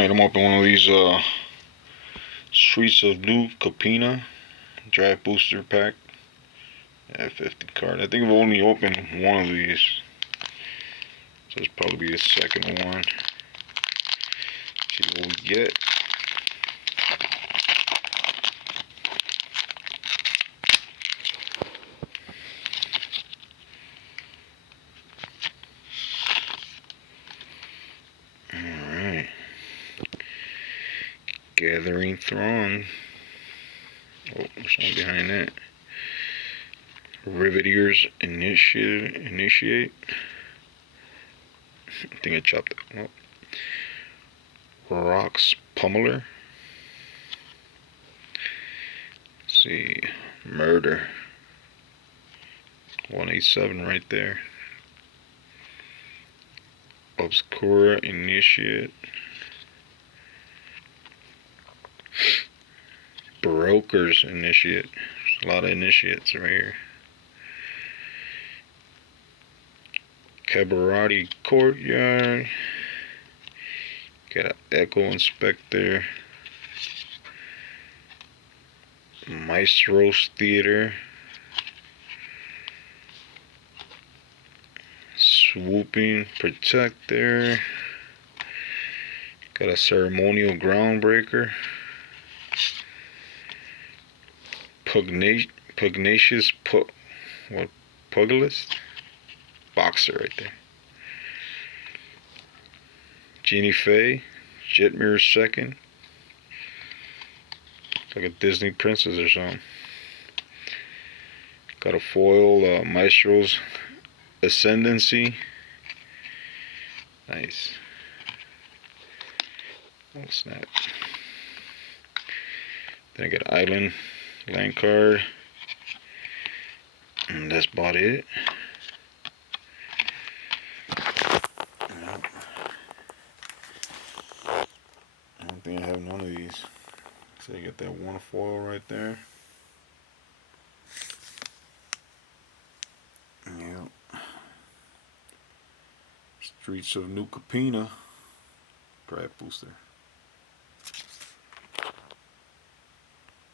Alright, I'm opening one of these Streets of New Capenna Draft Booster Pack. 50 card. I think I've only opened one of these. So this probably be the second one. See what we get. Alright. Gathering Throng. Oh, there's one behind that. Riveteers Initiate. I think I chopped it. Oh. Rocks Pummeler. Let's see. Murder. 187 right there. Obscura Initiate. Brokers Initiate. There's a lot of initiates right here. Cabarati Courtyard. Got an Echo Inspector. Maestro's Theater. Swooping Protector. Got a Ceremonial Groundbreaker. Pugnacious Pugilist? Boxer right there. Jeannie Faye. Jetmirror Second. It's like a Disney princess or something. Got a foil Maestro's Ascendancy. Nice. Oh snap. Then I got Island Land card. And that's about it. I don't think I have none of these. So you got that one foil right there. Yep. Streets of New Capenna Draft Booster.